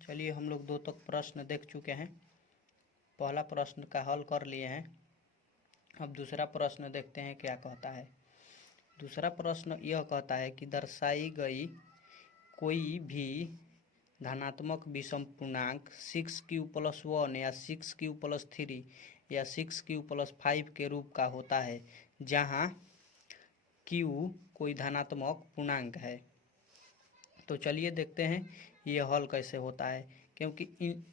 चलिए हम लोग 2 तक प्रश्न देख चुके हैं। पहला प्रश्न का हल कर लिए हैं। अब दूसरा प्रश्न देखते हैं क्या कहता है। दूसरा प्रश्न यह कहता है कि दर्शाई गई कोई भी धनात्मक विषम पूर्णांक 6q+1 या 6q+3 या 6q+5 के रूप का होता है, जहां q कोई धनात्मक पूर्णांक है। तो चलिए देखते हैं ये हल कैसे होता है, क्योंकि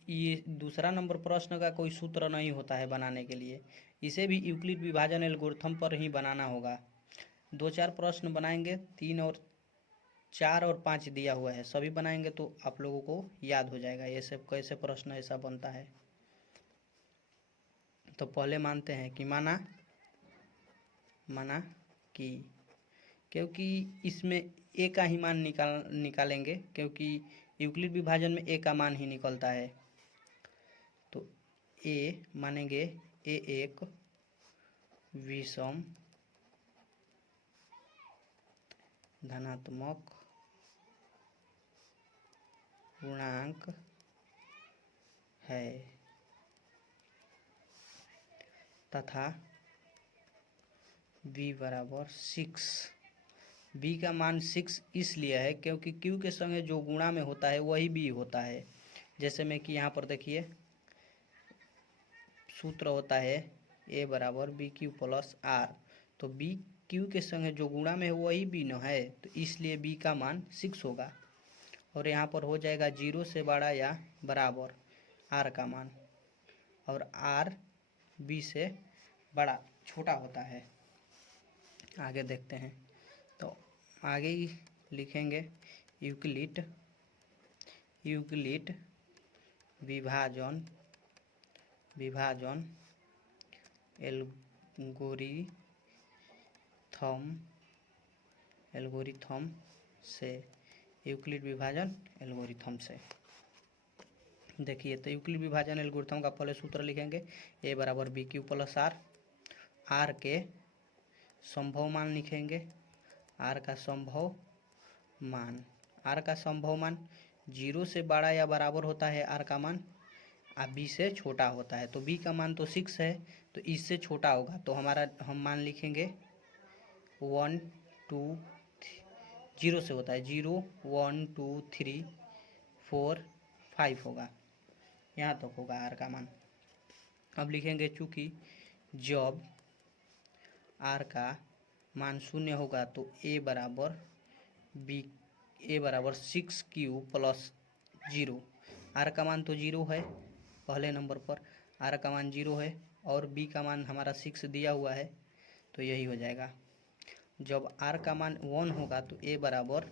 ये दूसरा नंबर प्रश्न का कोई सूत्र नहीं होता है बनाने के लिए। इसे भी यूक्लिड विभाजन एल्गोरिथम पर ही बनाना होगा। 2-4 प्रश्न बनाएंगे, 3 और 4 और 5 दिया हुआ है, सभी बनाएंगे तो आप लोगों को याद हो जाएगा ये सब कैसे प्रश्न ऐसा बनता है। तो पहले मानते हैं कि माना कि, क्योंकि इसमें ए का ही मान निकालेंगे, क्योंकि यूक्लिड विभाजन में ए का मान ही निकलता है। तो ए मानेंगे ए एक विषम धनात्मक पूर्णांक है तथा b बराबर 6। b का मान 6 इसलिए है क्योंकि q के संगे जो गुणा में होता है वही b होता है। जैसे में कि यहाँ पर देखिए सूत्र होता है a बराबर bq+r, तो b q के संगे जो गुणा में है वही b न है, तो इसलिए b का मान 6 होगा। और यहाँ पर हो जाएगा 0 से बड़ा या बराबर r का मान, और r b से बड़ा छोटा होता है। आगे देखते हैं, तो आगे ही लिखेंगे यूक्लिड विभाजन एल्गोरिथम से, यूक्लिड विभाजन एल्गोरिथम से। देखिए, तो यूक्लिड विभाजन एल्गोरिथम का पहले सूत्र लिखेंगे a बराबर bq+r। r के संभव मान लिखेंगे, r का संभव मान 0 से बड़ा या बराबर होता है r का मान, b से छोटा होता है। तो b का मान तो 6 है, तो इससे छोटा होगा, तो हम मान लिखेंगे 1 2 0 से होता है 0 1 2 3 4 5 होगा, यहाँ तक होगा r का मान। अब लिखेंगे चूँकि जब r का मान 0 होगा तो a बराबर 6q+0। r का मान तो 0 है, पहले नंबर पर r का मान 0 है और b का मान हमारा 6 दिया हुआ है, तो यही हो जाएगा। जब r का मान 1 होगा तो a बराबर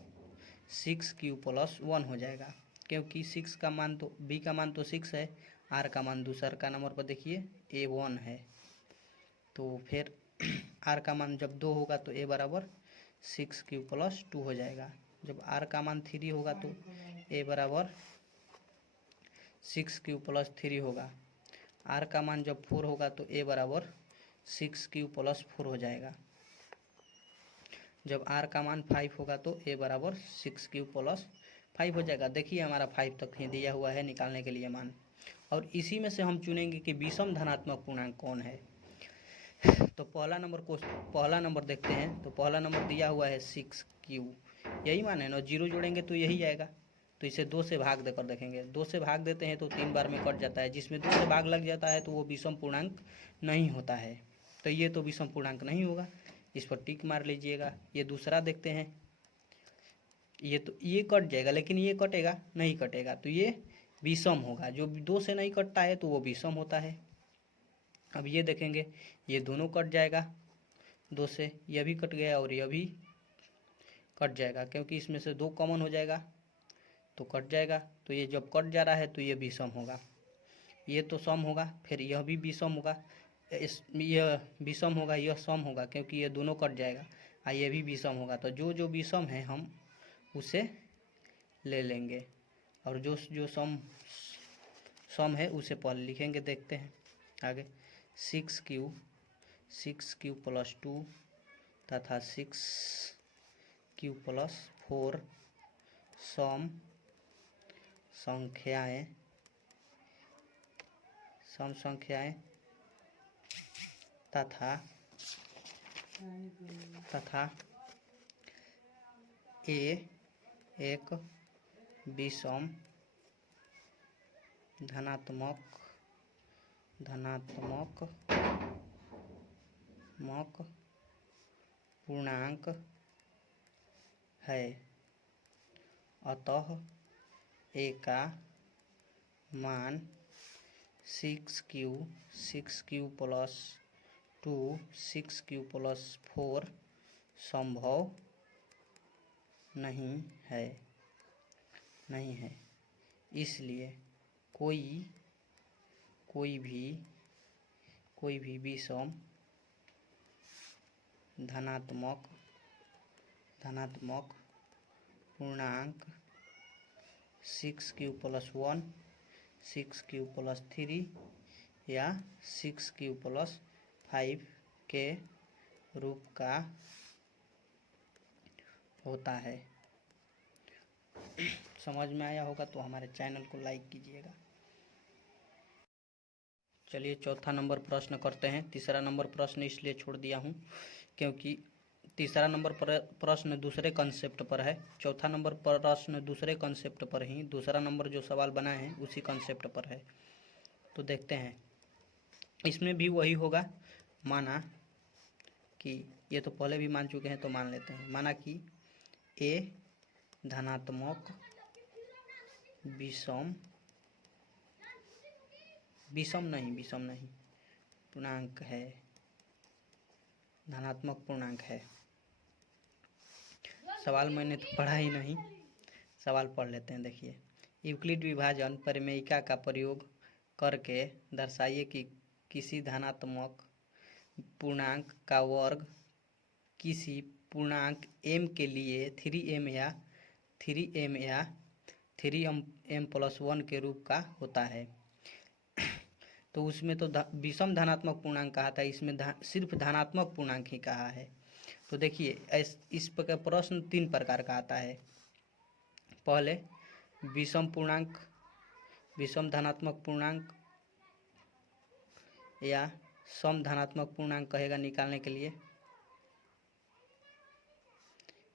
6q+1 हो जाएगा, क्योंकि 6 का मान तो b का मान तो 6 है, r का मान दूसर का नंबर पर देखिए a1 है। तो फिर r का मान जब 2 होगा तो a बराबर 6q+2 हो जाएगा। जब r का मान 3 होगा तो a बराबर 6q+3 होगा। r का मान जब 4 होगा तो a बराबर 6q+4 हो जाएगा। जब r का मान 5 होगा तो a बराबर 6q+5 हो जाएगा। देखिए हमारा 5 तक ही दिया हुआ है निकालने के लिए मान, और इसी में से हम चुनेंगे कि विषम धनात्मक पूर्णांक कौन है। तो पहला नंबर देखते हैं। तो पहला नंबर दिया हुआ है 6q, यही मान है ना, 0 जोड़ेंगे तो यही आएगा। तो इसे 2 से भाग देकर देखेंगे, 2 से भाग देते हैं तो 3 बार में कट जाता है, जिसमें 2 से भाग लग जाता है तो वो विषम पूर्णांक नहीं होता है। तो ये तो विषम पूर्णांक नहीं होगा, इस पर टिक मार लीजिएगा। ये दूसरा देखते हैं, ये कट जाएगा, लेकिन ये कटेगा नहीं कटेगा, तो ये विषम होगा। जो 2 से नहीं कटता है तो वो विषम होता है। अब ये देखेंगे, ये दोनों कट जाएगा 2 से, यह भी कट गया और यह भी कट जाएगा, क्योंकि इसमें से 2 कॉमन हो जाएगा तो कट जाएगा। तो ये जब कट जा रहा है तो ये विषम होगा, ये तो सम होगा, फिर यह भी विषम होगा, यह विषम होगा, यह सम होगा, क्योंकि ये दोनों कट जाएगा, ये भी विषम होगा। तो जो विषम है हम उसे ले लेंगे, और जो सम है उसे पहले लिखेंगे। देखते हैं आगे, 6q+2 तथा 6q+4 संख्याएं सम संख्याएं तथा ए एक विषम धनात्मक पूर्णांक है, अतः ए का मान 6q प्लस 2 6q प्लस 4 संभव नहीं है। इसलिए कोई भी विषम धनात्मक पूर्णांक 6q प्लस 1 6q प्लस 3 या 6q प्लस 5 के रूप का होता है। समझ में आया होगा तो हमारे चैनल को लाइक कीजिएगा। चलिए चौथा नंबर प्रश्न करते हैं। तीसरा नंबर प्रश्न इसलिए छोड़ दिया हूँ क्योंकि तीसरा नंबर प्रश्न दूसरे कंसेप्ट पर है, चौथा नंबर प्रश्न दूसरे कंसेप्ट पर ही, दूसरा नंबर जो सवाल बनाए हैं उसी कंसेप्ट पर है। तो देखते हैं, इसमें भी वही होगा। माना कि ये तो पहले भी मान चुके हैं तो मान लेते हैं। माना कि ए धनात्मक विषम नहीं पूर्णांक है, धनात्मक पूर्णांक है। सवाल मैंने तो पढ़ा ही नहीं, सवाल पढ़ लेते हैं। देखिए, यूक्लिड विभाजन परिमेयिका का प्रयोग करके दर्शाइए कि किसी धनात्मक पूर्णांक का वर्ग किसी पूर्णांक m के लिए 3m या 3m प्लस 1 के रूप का होता है। तो उसमें तो विषम धनात्मक पूर्णांक कहा था, इसमें सिर्फ धनात्मक पूर्णांक ही कहा है। तो देखिए, इस प्रकार प्रश्न 3 प्रकार का आता है। पहले विषम धनात्मक पूर्णांक या सम धनात्मक पूर्णांक कहेगा निकालने के लिए,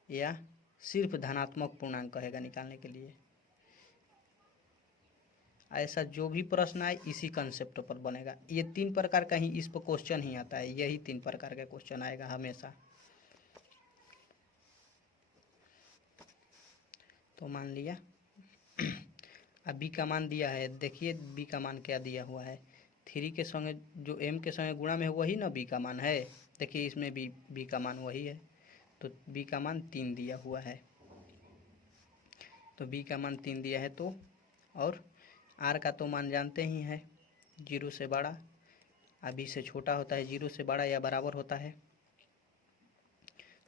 या सिर्फ धनात्मक पूर्णांक कहेगा निकालने के लिए। ऐसा जो भी प्रश्न आए इसी कंसेप्ट पर बनेगा। ये 3 प्रकार का ही इस पर क्वेश्चन ही आता है, यही 3 प्रकार का क्वेश्चन आएगा हमेशा। तो मान लिया, अब बी का मान दिया है। देखिए बी का मान क्या दिया हुआ है, 3 के संगे जो m के संगे गुणा में है वही ना बी का मान है। देखिए इसमें भी बी का मान वही है, तो बी का मान 3 दिया हुआ है। तो बी का मान 3 दिया है, तो और आर का तो मान जानते ही हैं, 0 से बड़ा, बी से छोटा होता है, 0 से बड़ा या बराबर होता है।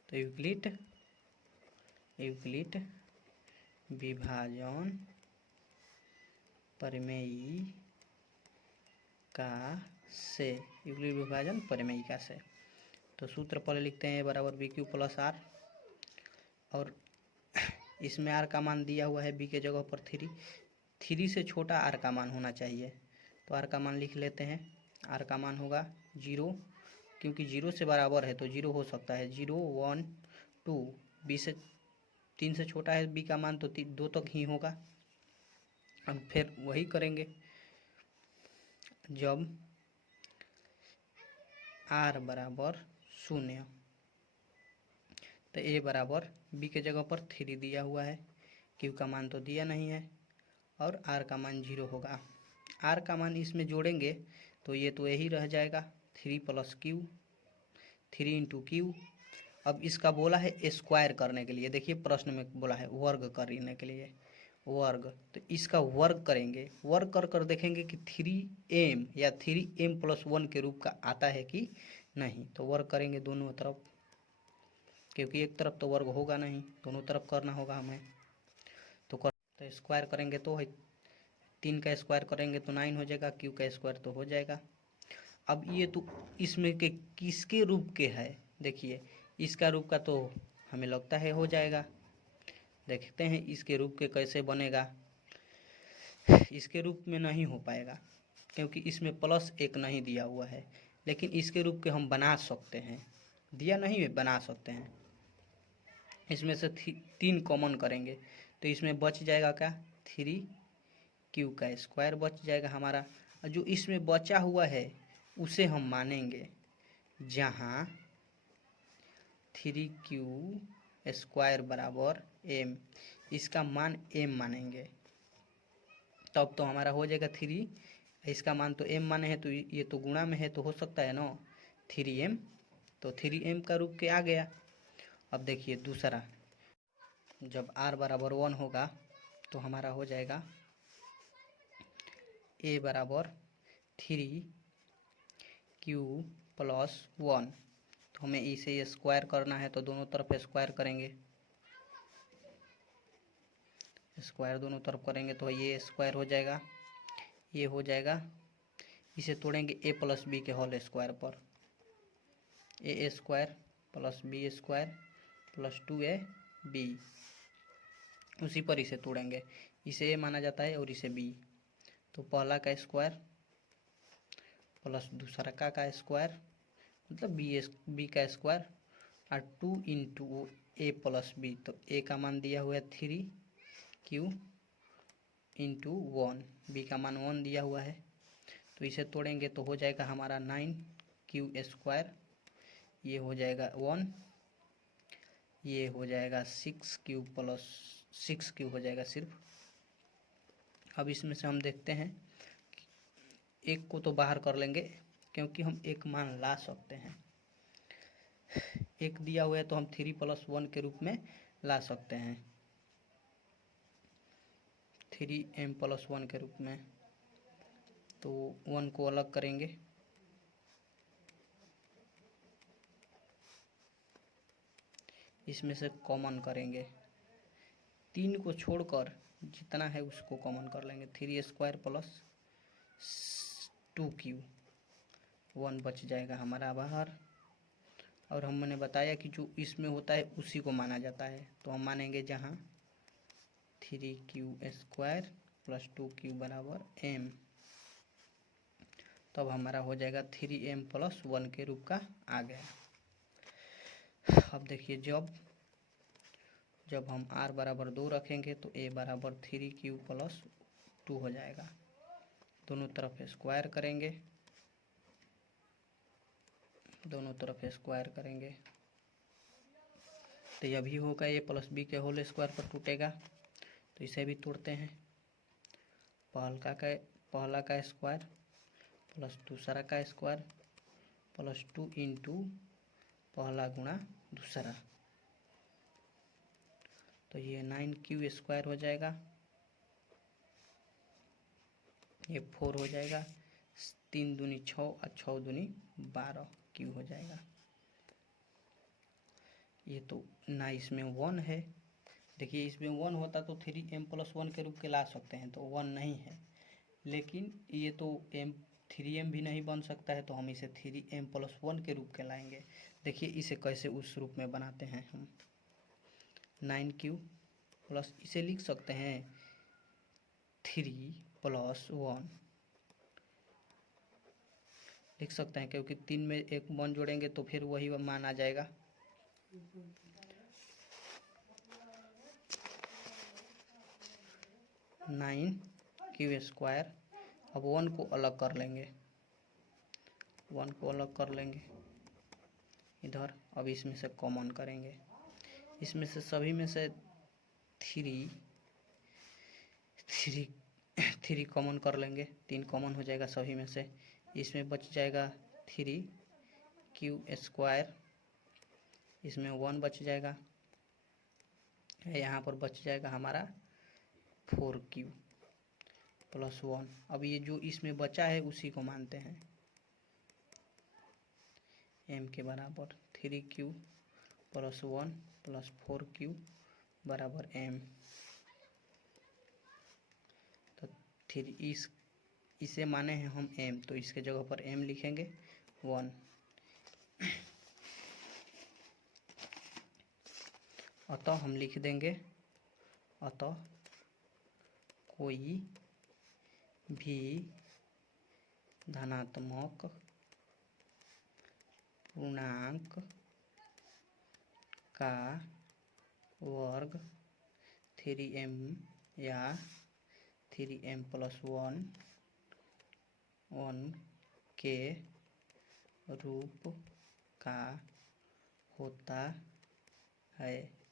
तो यूक्लिड विभाजन परिमेयिका से तो सूत्र पहले लिखते हैं, बराबर बी क्यू प्लस आर, और इसमें आर का मान दिया हुआ है बी के जगह पर 3 से छोटा आर का मान होना चाहिए। तो आर का मान लिख लेते हैं, आर का मान होगा 0, क्योंकि 0 से बराबर है तो 0 हो सकता है, 0 1 2, बी से 3 से छोटा है बी का मान तो 2 तक ही होगा। अब फिर वही करेंगे, जब आर बराबर 0 तो ए बराबर बी के जगह पर 3 दिया हुआ है, क्यू का मान तो दिया नहीं है, और आर का मान 0 होगा। आर का मान इसमें जोड़ेंगे तो ये तो यही रह जाएगा, 3 प्लस क्यू, 3 इंटू क्यू। अब इसका बोला है स्क्वायर करने के लिए, देखिए प्रश्न में बोला है वर्ग करने के लिए, वर्ग, तो इसका वर्ग करेंगे, वर्ग कर कर देखेंगे कि 3m या 3m प्लस 1 के रूप का आता है कि नहीं। तो वर्ग करेंगे दोनों तरफ, क्योंकि एक तरफ तो वर्ग होगा नहीं, दोनों तरफ करना होगा हमें। तो स्क्वायर करेंगे तो 3 का स्क्वायर करेंगे तो 9 हो जाएगा, क्यू का स्क्वायर तो हो जाएगा। अब ये तो इसमें के किसके रूप के है, देखिए इसका रूप का तो हमें लगता है हो जाएगा। देखते हैं इसके रूप के कैसे बनेगा। इसके रूप में नहीं हो पाएगा क्योंकि इसमें प्लस एक नहीं दिया हुआ है, लेकिन इसके रूप के हम बना सकते हैं, दिया नहीं है, बना सकते हैं। इसमें से 3 कॉमन करेंगे तो इसमें बच जाएगा क्या, 3q का स्क्वायर बच जाएगा हमारा। और जो इसमें बचा हुआ है उसे हम मानेंगे, जहाँ 3q स्क्वायर बराबर m, इसका मान m मानेंगे, तब तो हमारा हो जाएगा 3, इसका मान तो m माने हैं तो ये तो गुणा में है तो हो सकता है ना 3m, तो 3m का रूप के आ गया। अब देखिए दूसरा, जब r बराबर 1 होगा तो हमारा हो जाएगा a बराबर 3q प्लस 1, तो हमें इसे स्क्वायर करना है तो दोनों तरफ स्क्वायर करेंगे, स्क्वायर दोनों तरफ करेंगे तो ये स्क्वायर हो जाएगा, ये हो जाएगा, इसे तोड़ेंगे a प्लस बी के होल स्क्वायर पर, A square plus B square plus 2ab, उसी पर इसे तोड़ेंगे, इसे a माना जाता है और इसे b, तो पहला का स्क्वायर प्लस दूसरा का स्क्वायर मतलब बी का स्क्वायर और 2 इंटू ए प्लस बी, तो a का मान दिया हुआ है 3q इंटू 1, बी का मान 1 दिया हुआ है, तो इसे तोड़ेंगे तो हो जाएगा हमारा 9q स्क्वायर, ये हो जाएगा 1, ये हो जाएगा 6q प्लस 6q हो जाएगा सिर्फ। अब इसमें से हम देखते हैं, एक को तो बाहर कर लेंगे क्योंकि हम एक मान ला सकते हैं, एक दिया हुआ है तो हम 3 प्लस 1 के रूप में ला सकते हैं, 3m प्लस 1 के रूप में, तो 1 को अलग करेंगे, इसमें से कॉमन करेंगे, 3 को छोड़कर जितना है उसको कॉमन कर लेंगे, 3 स्क्वायर प्लस 2q, 1 बच जाएगा हमारा बाहर। और हमने बताया कि जो इसमें होता है उसी को माना जाता है, तो हम मानेंगे जहाँ 3q स्क्वायर प्लस 2q बराबर m, तब हमारा हो जाएगा 3m प्लस 1 के रूप का आ गया। अब देखिए जब हम r बराबर 2 रखेंगे तो a बराबर 3q प्लस 2 हो जाएगा, दोनों तरफ स्क्वायर करेंगे, दोनों तरफ स्क्वायर करेंगे तो यह भी होगा a प्लस बी के होल स्क्वायर पर टूटेगा, तो इसे भी तोड़ते हैं, पहला का स्क्वायर प्लस दूसरा का स्क्वायर प्लस 2 इंटू पहला गुणा दूसरा, तो ये 9q स्क्वायर हो जाएगा, ये 4 हो जाएगा, 3 दूनी 6 और 6 दूनी 12q हो जाएगा। ये तो ना इसमें 1 है, देखिए इसमें 1 होता तो 3m प्लस 1 के रूप के ला सकते हैं, तो 1 नहीं है, लेकिन ये तो 3m भी नहीं बन सकता है, तो हम इसे 3m प्लस 1 के रूप के लाएंगे। देखिए इसे कैसे उस रूप में बनाते हैं हम, 9q प्लस इसे लिख सकते हैं 3 प्लस 1 लिख सकते हैं, क्योंकि 3 में एक 1 जोड़ेंगे तो फिर वही मान आ जाएगा, 9q स्क्वायर। अब 1 को अलग कर लेंगे, 1 को अलग कर लेंगे इधर, अब इसमें से कॉमन करेंगे, इसमें से सभी में से 3 कॉमन कर लेंगे, 3 कॉमन हो जाएगा सभी में से, इसमें बच जाएगा 3q स्क्वायर, इसमें 1 बच जाएगा, यहाँ पर बच जाएगा हमारा 4q प्लस 1। अब ये जो इसमें बचा है उसी को मानते हैं, m के बराबर 3q प्लस 1 प्लस 4q बराबर m, तो फिर इसे माने हैं हम m, तो इसके जगह पर m लिखेंगे 1, अतः हम लिख देंगे, अतः कोई भी धनात्मक पूर्णांक का वर्ग 3m या 3m+1 के रूप का होता है।